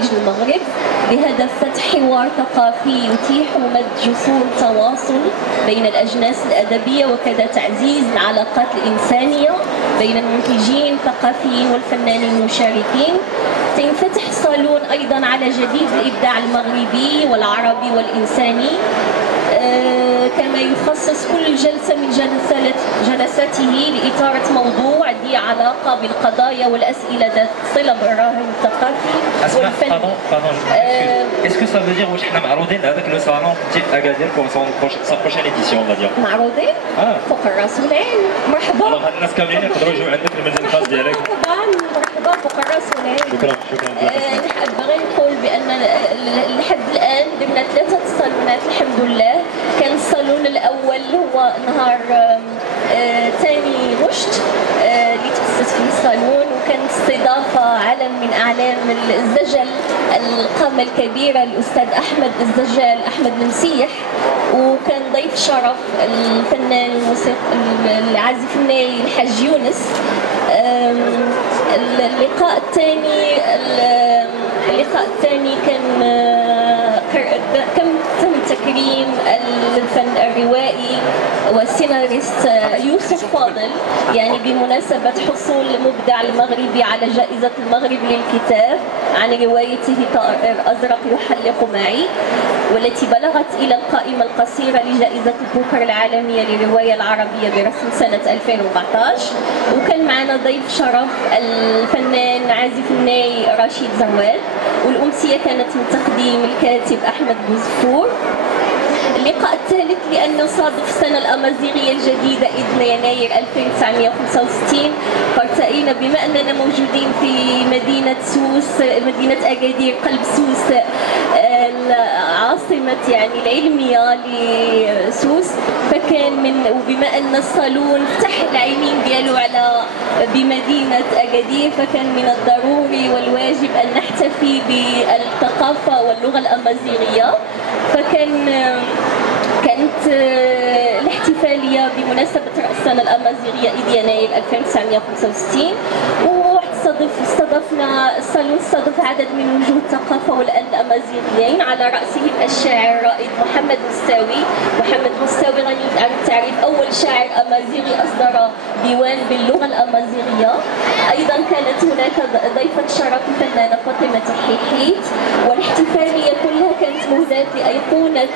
المغرب بهدف فتح حوار ثقافي يتيح مد جسور تواصل بين الأجناس الأدبية وكذا تعزيز العلاقات الإنسانية بين المنتجين الثقافيين والفنانين المشاركين. سينفتح الصالون أيضا على جديد الإبداع المغربي والعربي والإنساني، كما يخصص كل جلسة من جلساته لإثارة موضوع ذي علاقة بالقضايا والأسئلة ذات صلة بالراهن الثقافي والفن. Est-ce que ça veut dire واش حنا معروضين هذاك لو صالون في اكادير pour sa prochaine édition on va dire؟ معروضين؟ فوق الراس والعين. مرحبا. alors هاد الناس كاملين يقدروا يجوا عندك المنزل الخاص ديالك. مرحبا فوق الراس والعين. شكرا. باغي نقول بأن لحد الآن درنا 3 صالونات الحمد لله. كان الصالون الأول هو نهار ثاني مشت اللي تأسس فيه الصالون، وكانت استضافة علم من أعلام الزجل القامة الكبيرة الأستاذ أحمد الزجال أحمد المسيح، وكان ضيف شرف الفنان العازف الناي الحاج يونس. اللقاء الثاني كان تم تكريم الفن الروائي والسيناريست يوسف فاضل، يعني بمناسبة حصول المبدع المغربي على جائزة المغرب للكتاب عن روايته طائر أزرق يحلق معي، والتي بلغت إلى القائمة القصيرة لجائزة البوكر العالمية للرواية العربية برسم سنة 2014. وكان معنا ضيف شرف الفنان عازف الناي رشيد زواد، والأمسية كانت من تقديم الكاتب أحمد بوزفور. اللقاء الثالث لأنه صادف السنة الأمازيغية الجديدة 2 يناير 1965، فارتئينا بما أننا موجودين في مدينة سوس، مدينة أكادير قلب سوس، عاصمة يعني العلمية لسوس، فكان وبما أن الصالون فتح العينين ديالو على بمدينة أكادير، فكان من الضروري والواجب أن نحتفي بالثقافة واللغة الأمازيغية. كانت الاحتفالية بمناسبة رأس السنة الأمازيغية 1 يناير 1965، استضفنا الصالون استضاف عدد من وجوه الثقافة والأدب الأمازيغيين، على رأسهم الشاعر الرائد محمد مستاوي. محمد مستاوي غني عن التعريف أول شاعر أمازيغي أصدر ديوان باللغة الأمازيغية. أيضا كانت هناك ضيفة شرف الفنانة فاطمة الحيحيت، والاحتفالية كلها كانت مهداة لأيقونة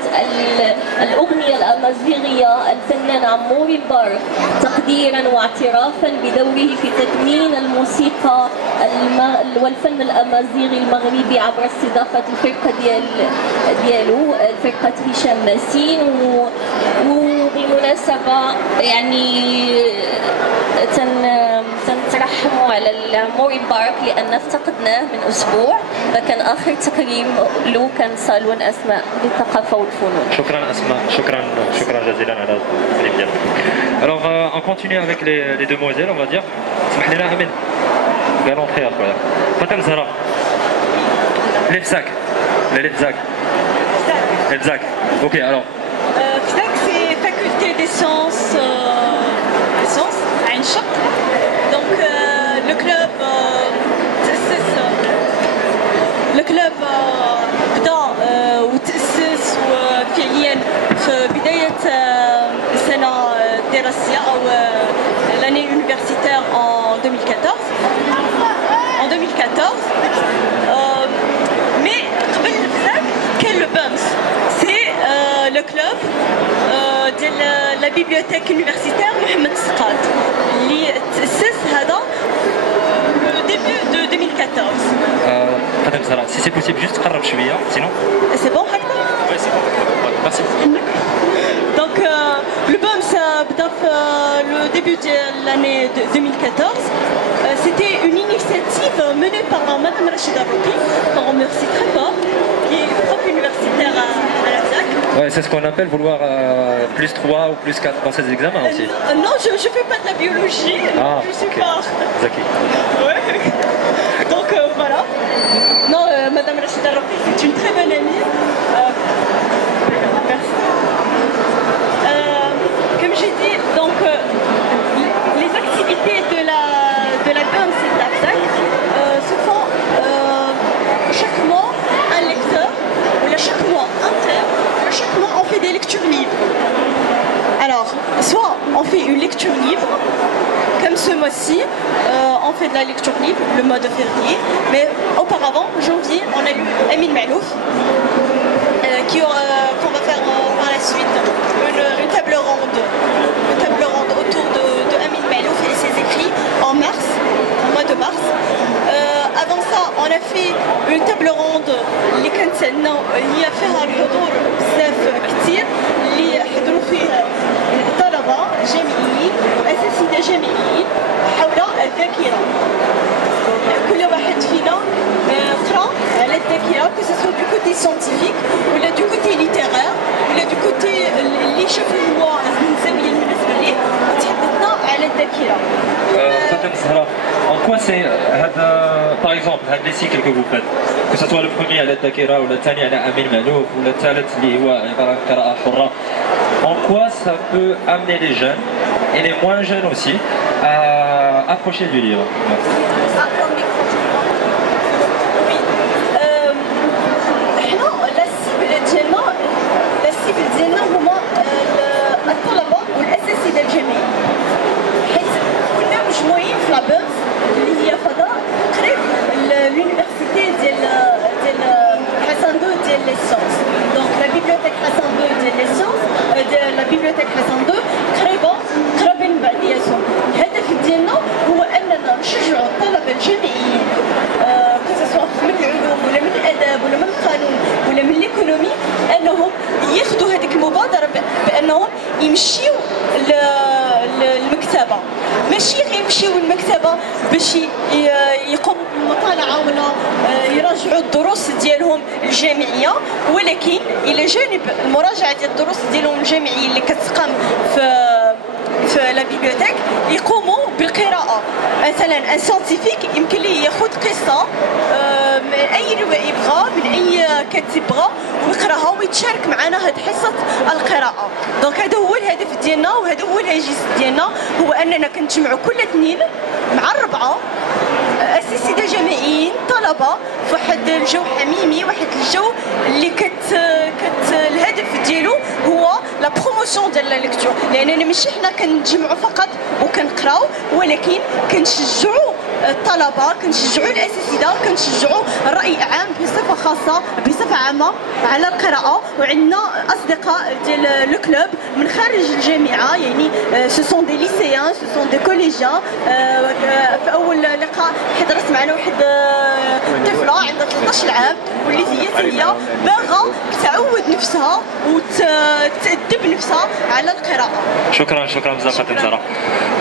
الأغنية الأمازيغية الفنان عمور البارك، تقديرا واعترافا بدوره في تكوين الموسيقى والفن الأمازيغي المغربي عبر استضافة الفرقة ديالو فرقة هشام ماسين. وبالمناسبة يعني تنترحموا على عمور البارك لأن افتقدناه من أسبوع، فكان آخر تكريم له كان صالون أسماء للثقافة والفنون. شكرا أسماء، شكرا جزيلا على التكريم ديالك. Alors on continue avec les demoiselles on va dire. اسمح لنا أمين قالوا خير خويا. فاطمة زهراء l'EFZAC. Ok alors. FZAC c'est faculté des sciences عين شق. Donc le club بدا وتأسس فعليا في بداية السنة الدراسية أو l'année universitaire en 2014. Mais قبل الفزاك كان le BUMS. C'est le club de la bibliothèque universitaire محمد السقاد اللي تأسس هذا le début de 2014. Madame Sarah, si c'est possible, juste قرب شوية, sinon. C'est bon هكذا؟ Oui, c'est bon. Merci. Donc le BUMS بدا في le début de l'année 2014. C'était une initiative menée par Madame Rachida Roki, qu'on remercie très fort, qui est prof universitaire à la FZAC. Ouais, c'est ce qu'on appelle vouloir plus 3 ou plus 4 dans ces examens aussi. Non, je ne fais pas de la biologie, je suis pas. Zaki. Ouais. Donc voilà. Non, Madame Rachida Roki, c'est une très bonne amie. Merci. Comme j'ai dit, donc les activités de la BUMS et de la FZAC se font chaque mois. on fait une lecture libre. Comme ce mois-ci, on fait de la lecture libre le mois de février. Mais auparavant, janvier, on a lu Amin Malouf, qu'on va faire par la suite une table ronde autour de Amin Malouf et ses écrits en mars, au mois de mars. Avant ça, on a fait une table ronde اللي كانت هي فيها الحضور بزاف كثير اللي حضروا فيها طلبة جامعيين وأساتذة جامعيين حول الذاكرة. كل واحد فينا قرا على الذاكرة que ce soit du côté scientifique ولا du côté littéraire ولا du côté اللي شافوا هو من زاوية المناسبة ليه وتحدثنا على الذاكرة. En quoi c'est, par exemple, les cycles que vous faites, que ce soit le premier à l'Adakira ou le tani à Amin Malouf ou le talet en quoi ça peut amener les jeunes et les moins jeunes aussi à approcher du livre? l'université Hassan II des sciences. Donc la bibliothèque Hassan II des sciences, la bibliothèque Hassan II قريبين من بعضياتهم. الهدف ديالنا هو اننا نشجعوا الطلبه الجامعيين سواء من العلوم ولا من الاداب ولا من القانون ولا من الايكونومي انهم ياخذوا هذيك المبادره بانهم يمشيوا للمكتبه. ماشي غيمشيو للمكتبه باش يقوموا بالمطالعه ولا يراجعوا الدروس ديالهم الجامعيه، ولكن الى جانب المراجعه ديال الدروس ديالهم الجامعيه اللي كتقام في لا بيبليوتيك يقوموا بالقراءه. مثلا ان ساينتيفيك يمكن ليه ياخذ قصه من اي روائي بغا من اي كاتب بغا ويقراها ويتشارك معنا هاد حصه القراءه. دونك هذا هو الهدف ديالنا وهذا هو الهاجس ديالنا، هو اننا كنجمعوا كل اثنين مع الربعه اساتذه جامعيين طلبه في واحد الجو حميمي، واحد الجو اللي الهدف ديالو هو لا بروموسيون ديال لا ليكتور، لاننا ماشي حنا كنجمعوا فقط وكنقراو، ولكن كنشجعوا الطلبه، كنشجعوا الاساتذه، كنشجعوا الراي العام بصفه خاصه بصفه عامه على القراءه. وعندنا اصدقاء ديال لو كلوب من خارج الجامعه، يعني سو سون دي ليسيان سو سون دي كوليجيان. في اول لقاء حضرت معنا واحد طفله عندها 13 عام واللي هي باغا تعود نفسها وتأدب نفسها على القراءه. شكرا بزاف فاطمه زهره.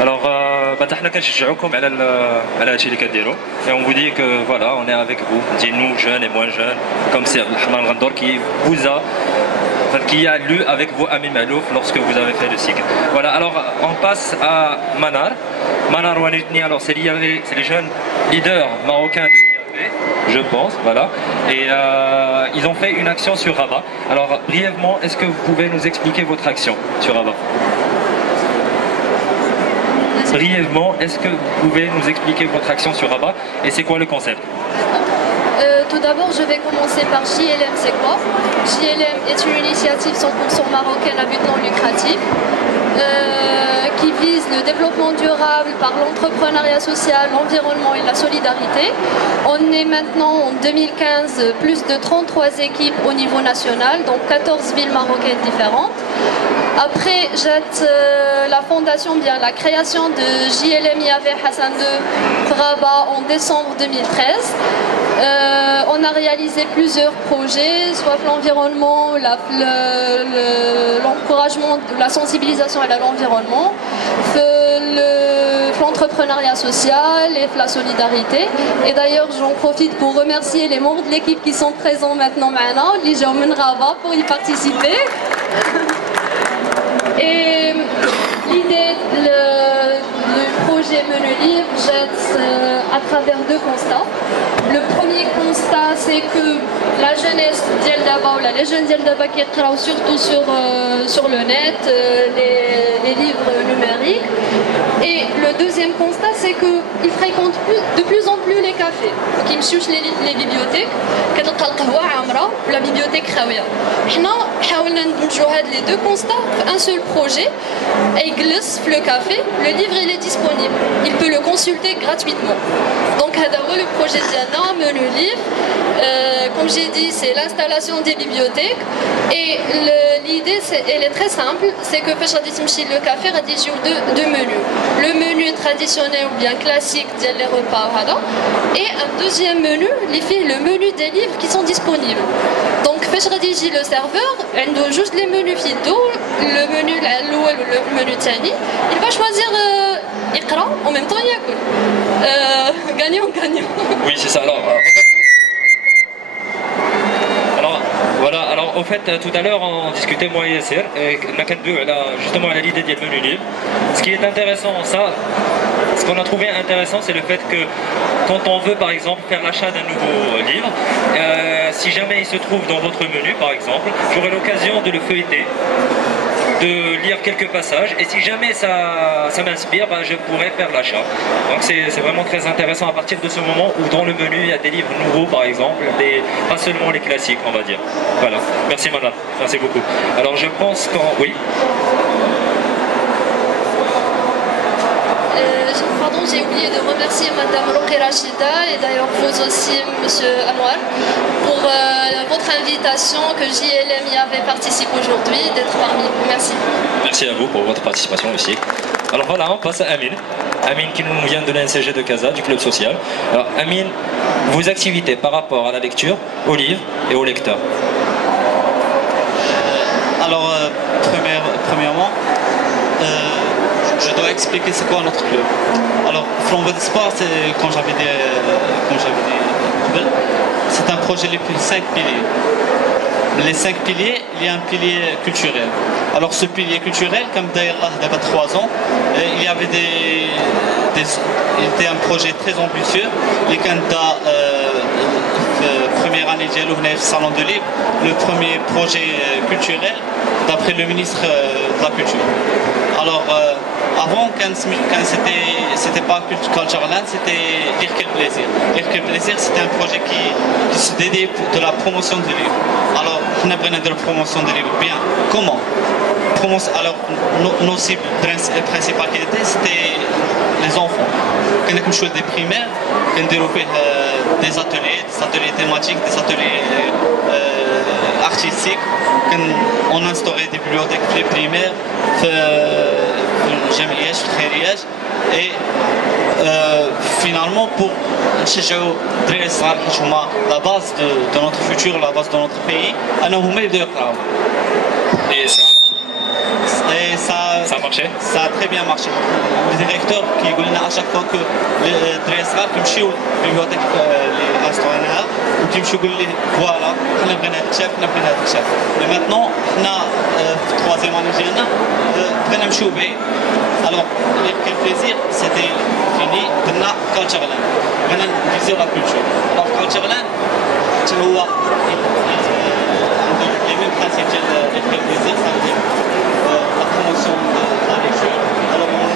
الوغ حنا كنشجعوكم على هادشي اللي كديروا et on vous dit que voilà on est avec vous, nous jeunes et moins jeunes, comme c'est Abdelrahman Ghandor qui a lu avec vous Amin Malouf lorsque vous avez fait le cycle. Voilà, alors on passe à Manar Wanitni. Alors c'est les jeunes leaders marocains de l'IAV, je pense, voilà, et ils ont fait une action sur Rabat. Alors brièvement, est-ce que vous pouvez nous expliquer votre action sur Rabat? Brièvement, est-ce que vous pouvez nous expliquer votre action sur Rabat et c'est quoi le concept? Tout d'abord, je vais commencer par JLM, c'est quoi? JLM est une initiative 100% marocaine à but non lucratif qui vise le développement durable par l'entrepreneuriat social, l'environnement et la solidarité. On est maintenant en 2015 plus de 33 équipes au niveau national, donc 14 villes marocaines différentes. Après, jette la fondation, bien la création de JLM IAV Hassan II Rabat en décembre 2013. On a réalisé plusieurs projets, soit l'environnement, l'encouragement, la sensibilisation à l'environnement, l'entrepreneuriat social et la solidarité. Et d'ailleurs, j'en profite pour remercier les membres de l'équipe qui sont présents maintenant, les gens de Rabat, pour y participer. Et l'idée, le projet Menu Libre jette à travers deux constats. Le premier constat, c'est que la jeunesse ديال دابا ولا les jeunes ديال دابا كيقراو surtout sur le net, les livres numériques. Et le deuxième constat, c'est qu'ils fréquentent de plus en plus les cafés. Donc ils مشيوش les bibliothèques. كتلقى القهوة عامرة ولا bibliothèque خاوية. حنا حاولنا ندمجوا هاد les deux constats في un seul projet. Et يجلس في le café, le livre il est disponible. Il peut le consulter gratuitement. Donc هذا هو le projet ديالنا menu livre. Comme j'ai dit, c'est l'installation des bibliothèques. Et l'idée, elle est très simple, c'est que le café a deux menus. Le menu traditionnel ou bien classique des repas, et un deuxième menu, le menu des livres qui sont disponibles. Donc, le serveur, il a juste les menus vidéo, le menu le menu tani, il va choisir Iqra, en même temps Yakul. Gagnant. Oui, c'est ça. Voilà, alors au fait tout à l'heure on discutait moi et Yasser et justement à l'idée du menu livre. Ce qui est intéressant, ce qu'on a trouvé intéressant, c'est le fait que quand on veut par exemple faire l'achat d'un nouveau livre, si jamais il se trouve dans votre menu par exemple, j'aurai l'occasion de le feuilleter, de lire quelques passages, et si jamais ça m'inspire, je pourrais faire l'achat. Donc c'est vraiment très intéressant à partir de ce moment où dans le menu il y a des livres nouveaux par exemple, pas seulement les classiques on va dire. Voilà, merci madame, merci beaucoup. Alors je pense qu'en... Oui. Pardon, j'ai oublié de remercier Madame Roqi Rachida et d'ailleurs vous aussi Monsieur Anwar pour votre invitation, que JLM y avait participé aujourd'hui, d'être parmi vous. Merci. Merci à vous pour votre participation aussi. Alors voilà, on passe à Amine. Amine qui nous vient de l'NCG de Casa, du club social. Alors Amine, vos activités par rapport à la lecture, aux livres et aux lecteurs. Alors, premièrement, je dois expliquer c'est quoi notre club. Alors, Flambeau d'Espoir, c'est quand j'avais des c'est un projet les 5 piliers. Les 5 piliers, il y a un pilier culturel. Alors ce pilier culturel, comme d'ailleurs il y a 3 ans, il y avait il était un projet très ambitieux. Les candidats première année de Salon de Livre, le premier projet culturel d'après le ministre de la Culture. Alors avant, quand c'était pas Cultureland, c'était Lire Quel Plaisir. Lire Quel Plaisir, c'était un projet qui se dédiait de la promotion du livre. Alors, on a besoin de la promotion des livres. Bien, comment? Alors, nos cibles principales qui étaient, c'était les enfants. Quand on a des primaires, on a développé des ateliers thématiques, des ateliers artistiques. On a instauré des bibliothèques primaires, et finalement pour la base de notre futur, la base de notre pays, et ça a marché. Ça a très bien marché. Le directeur qui dit à chaque fois que les dresseurs qui me bibliothèque les restaurants ou qui me dit voilà, on a besoin de chef, on a besoin de chef. Et maintenant, on a troisième année, on a besoin. Alors, Quel Plaisir, c'était fini, on a Cultureland. On a visé la culture. Alors, Cultureland, c'est les mêmes principes de Quel Plaisir, ça veut dire la promotion de la lecture. Alors, on a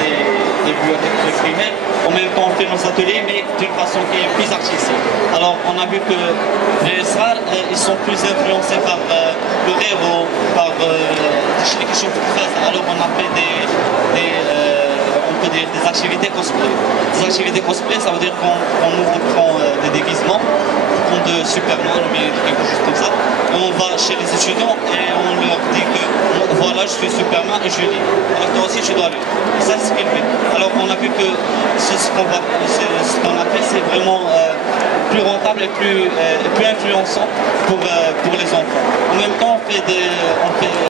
des bibliothèques primaires. En même temps, on fait nos ateliers, mais d'une façon qui est plus artistique. Alors, on a vu que les SRAR, ils sont plus influencés par le rêve ou par quelque chose de très. Alors, on a fait des activités cosplay. Des activités cosplay, ça veut dire qu'on prend des déguisements, on de Superman ou bien quelque chose comme ça. On va chez les étudiants et on leur dit que voilà, je suis Superman et je lis. Alors toi aussi, tu dois lire. Ça, c'est ce qu'il fait. Alors, on a vu que ce qu'on a fait, c'est vraiment plus rentable et plus influençant pour les enfants. En même temps, on fait